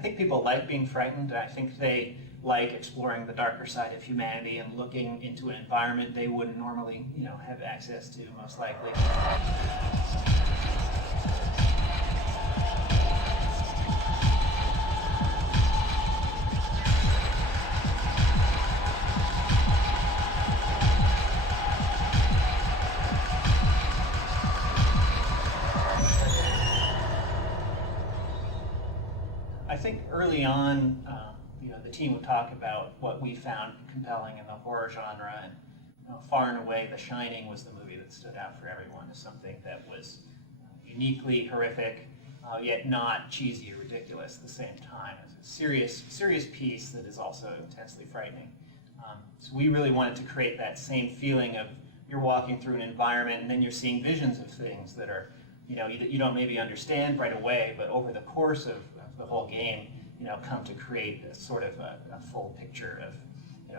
think people like being frightened. I think they like exploring the darker side of humanity and looking into an environment they wouldn't normally, have access to, most likely. I think early on, the team would talk about what we found compelling in the horror genre, and far and away, The Shining was the movie that stood out for everyone as something that was uniquely horrific, yet not cheesy or ridiculous at the same time. It's a serious piece that is also intensely frightening. So we really wanted to create that same feeling of you're walking through an environment and then you're seeing visions of things that are, you don't maybe understand right away, but over the course of the whole game, come to create a sort of a full picture of,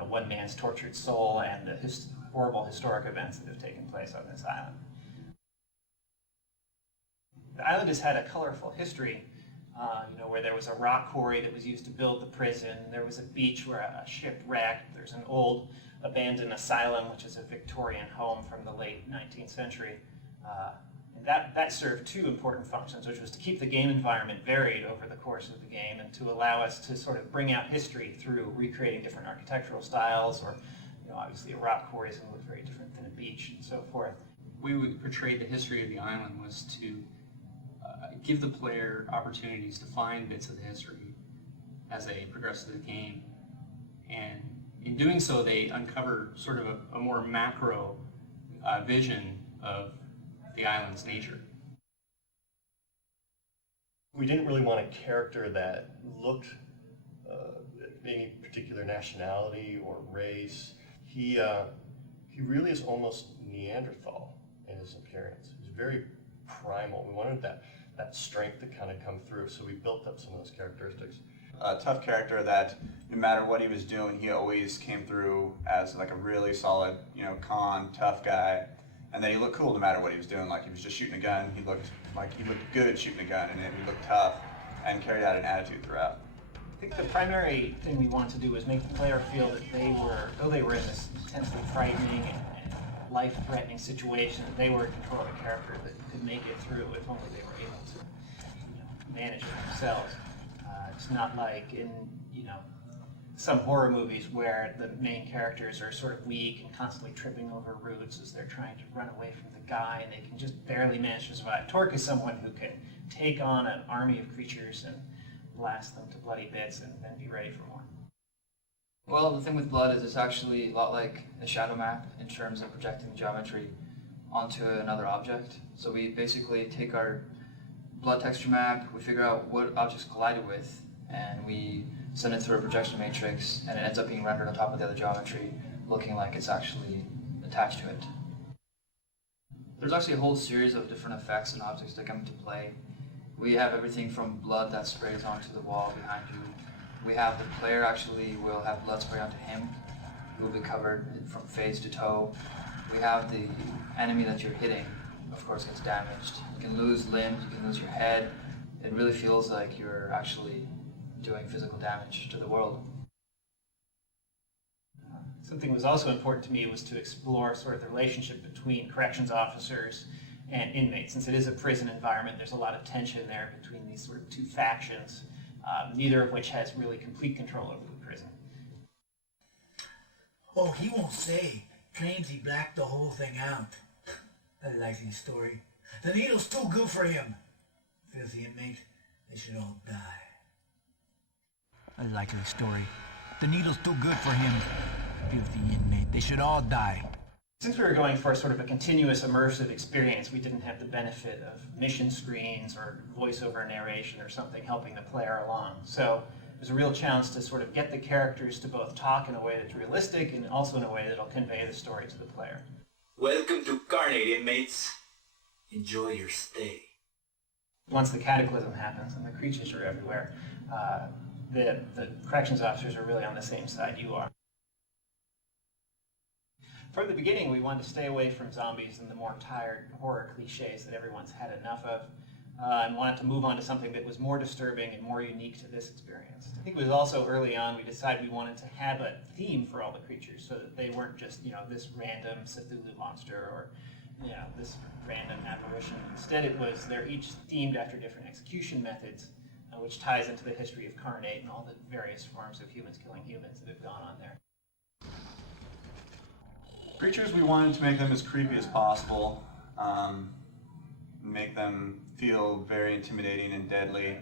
one man's tortured soul and the horrible historic events that have taken place on this island. The island has had a colorful history, where there was a rock quarry that was used to build the prison. There was a beach where a ship wrecked. There's an old abandoned asylum, which is a Victorian home from the late 19th century. And that served two important functions, which was to keep the game environment varied over the course of the game and to allow us to sort of bring out history through recreating different architectural styles, or obviously a rock quarry is going to look very different than a beach and so forth. We would portray the history of the island was to give the player opportunities to find bits of the history as they progress through the game. And in doing so, they uncover sort of a more macro vision of the island's nature. We didn't really want a character that looked any particular nationality or race. He really is almost Neanderthal in his appearance. He's very primal. We wanted that strength to kind of come through, so we built up some of those characteristics. A tough character that no matter what he was doing, he always came through as like a really solid, calm, tough guy, and that he looked cool no matter what he was doing. Like he was just shooting a gun, he looked good shooting a gun, and he looked tough and carried out an attitude throughout. I think the primary thing we wanted to do was make the player feel that though they were in this intensely frightening and life-threatening situation, that they were in control of a character that could make it through if only they were able to manage it themselves. It's not like in some horror movies where the main characters are sort of weak and constantly tripping over roots as they're trying to run away from the guy, and they can just barely manage to survive. Torque is someone who can take on an army of creatures and blast them to bloody bits and then be ready for more. Well, the thing with Blood is it's actually a lot like a shadow map in terms of projecting geometry onto another object. So we basically take our Blood texture map, we figure out what objects collided with, and we send it through a projection matrix, and it ends up being rendered on top of the other geometry, looking like it's actually attached to it. There's actually a whole series of different effects and objects that come into play. We have everything from blood that sprays onto the wall behind you. We have the player actually will have blood spray onto him. He will be covered from face to toe. We have the enemy that you're hitting, of course, gets damaged. You can lose limbs, you can lose your head. It really feels like you're actually doing physical damage to the world. Something that was also important to me was to explore sort of the relationship between corrections officers and inmates. Since it is a prison environment, there's a lot of tension there between these sort of two factions, neither of which has really complete control over the prison. Oh, he won't say. Claims he blacked the whole thing out. A likely story. The needle's too good for him. Filthy inmate, they should all die. A likely story. The needle's too good for him. Filthy inmate, they should all die. Since we were going for sort of a continuous immersive experience, we didn't have the benefit of mission screens or voiceover narration or something helping the player along. So it was a real challenge to sort of get the characters to both talk in a way that's realistic and also in a way that'll convey the story to the player. Welcome to Carnate, inmates. Enjoy your stay. Once the cataclysm happens and the creatures are everywhere, the corrections officers are really on the same side you are. From the beginning, we wanted to stay away from zombies and the more tired horror cliches that everyone's had enough of. and wanted to move on to something that was more disturbing and more unique to this experience. I think it was also early on we decided we wanted to have a theme for all the creatures so that they weren't just, this random Cthulhu monster or, this random apparition. Instead, they're each themed after different execution methods, which ties into the history of Carnate and all the various forms of humans killing humans that have gone on there. Creatures, we wanted to make them as creepy as possible, make them feel very intimidating and deadly.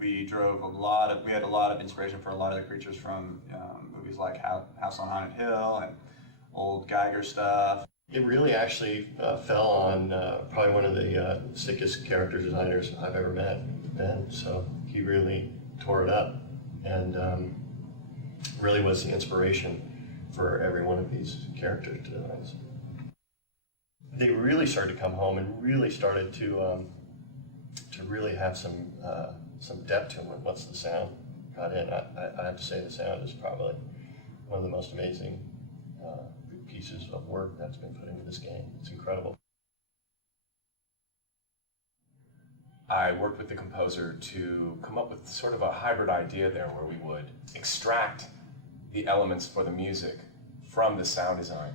We had a lot of inspiration for a lot of the creatures from movies like House on Haunted Hill and old Geiger stuff. It really actually fell on probably one of the sickest character designers I've ever met, Ben. So he really tore it up and really was the inspiration for every one of these character designs. They really started to come home and really started to really have some depth to them once the sound got in. I have to say the sound is probably one of the most amazing pieces of work that's been put into this game. It's incredible. I worked with the composer to come up with sort of a hybrid idea there where we would extract the elements for the music from the sound design.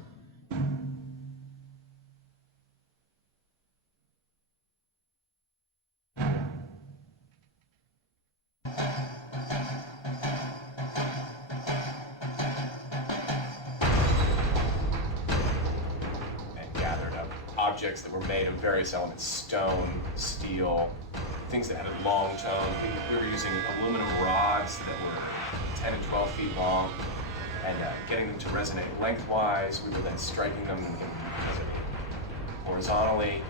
And gathered up objects that were made of various elements: stone, steel, things that had a long tone. We were using aluminum rods that were 10 and 12 feet long, and getting them to resonate lengthwise. We were then striking them horizontally.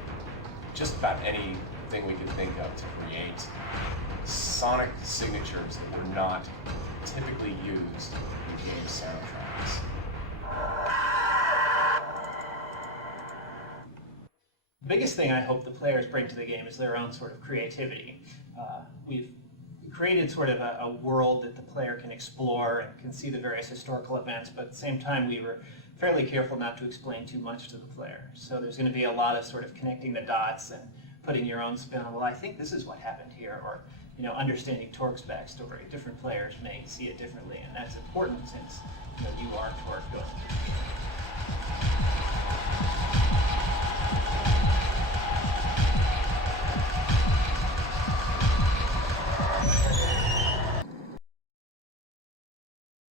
Just about anything we could think of to create sonic signatures that were not typically used in game soundtracks. The biggest thing I hope the players bring to the game is their own sort of creativity. We've created sort of a world that the player can explore and can see the various historical events, but at the same time we were fairly careful not to explain too much to the player. So there's going to be a lot of sort of connecting the dots and putting your own spin on, well, I think this is what happened here, or understanding Torque's backstory. Different players may see it differently, and that's important since you are Torque going.